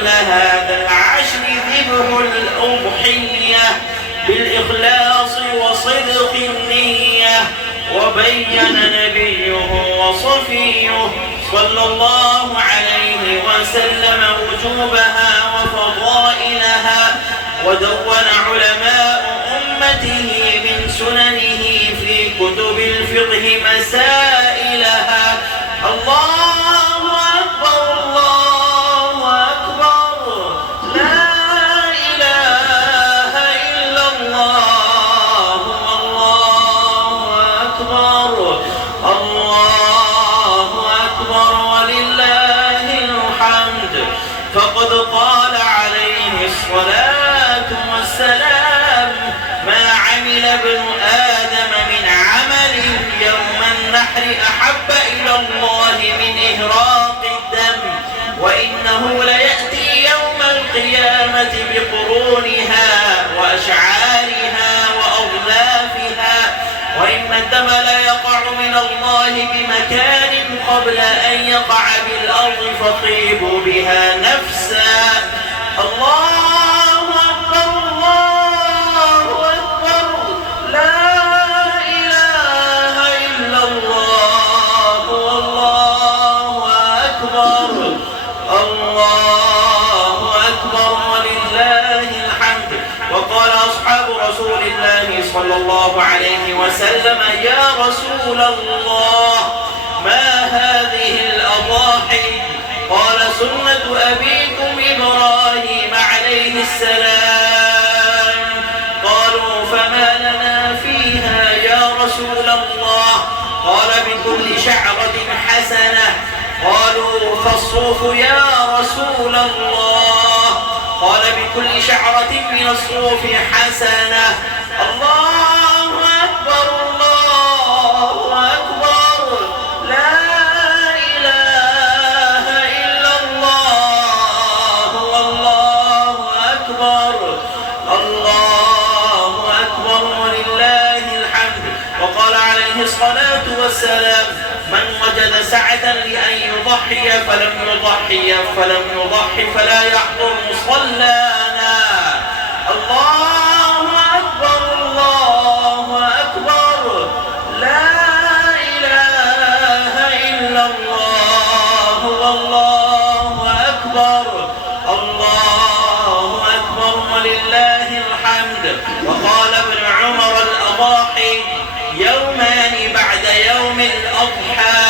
قبل هذا العشر ذبح الأضحية بالإخلاص وصدق النية. وبين نبيه وصفيه صلى الله عليه وسلم وجوبها وفضائلها، ودون علماء أمته من سننه في كتب الفقه مسائلها. الله أكبر الله أكبر، لا إله إلا الله، الله أكبر الله أكبر ولله الحمد. فقد قال عليه الصلاة والسلام: ما عمل ابن آدم من عمل يوم النحر أحب إلى الله من إهراق الدم، وإنه ليأتي يوم القيامة بقرونها وأشعارها وأغلافها، وإن الدم ليقع من الله بمكان قبل أن يقع بالأرض فطيبوا بها نفسا. الله أكبر الله أكبر، لا إله إلا الله، والله أكبر الله أكبر ولله الحمد. وقال أصحاب رسول الله صلى الله عليه وسلم: يا رسول الله، ما هذه الأضاحي؟ قال: سنة أبيكم إبراهيم عليه السلام. قالوا: فما لنا فيها يا رسول الله؟ قال: بكل شعرة حسنة. قالوا: فالصوف يا رسول الله؟ قال: بكل شعرة من الصوف حسنة. الله أكبر الله أكبر، لا إله إلا الله، والله أكبر الله أكبر ولله الحمد. وقال عليه الصلاة والسلام: من وجد سعة لأن يضحي فلم يضحي فلا يحضر مصلانا. الله أكبر الله أكبر، لا إله إلا الله، والله أكبر الله أكبر ولله الحمد. وقال ابن عمر: الأضاحي يومان بعد يوم الأضحى.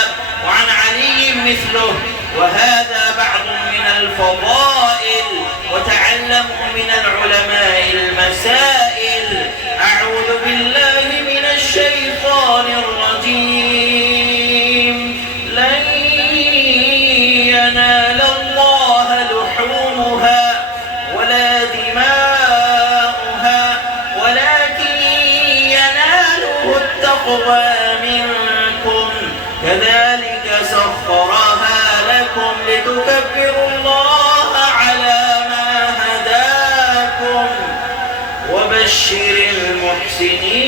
وعن علي مثله. وهذا بعض من الفضائل، وتعلموا من العلماء المسائل. أعوذ بالله من الشيطان الرجيم. لن ينال الله لحومها ولا دماؤها ولكن يناله التقوى منكم. كذلك سخرها لكم لتكبروا الله على ما هداكم وبشر المحسنين.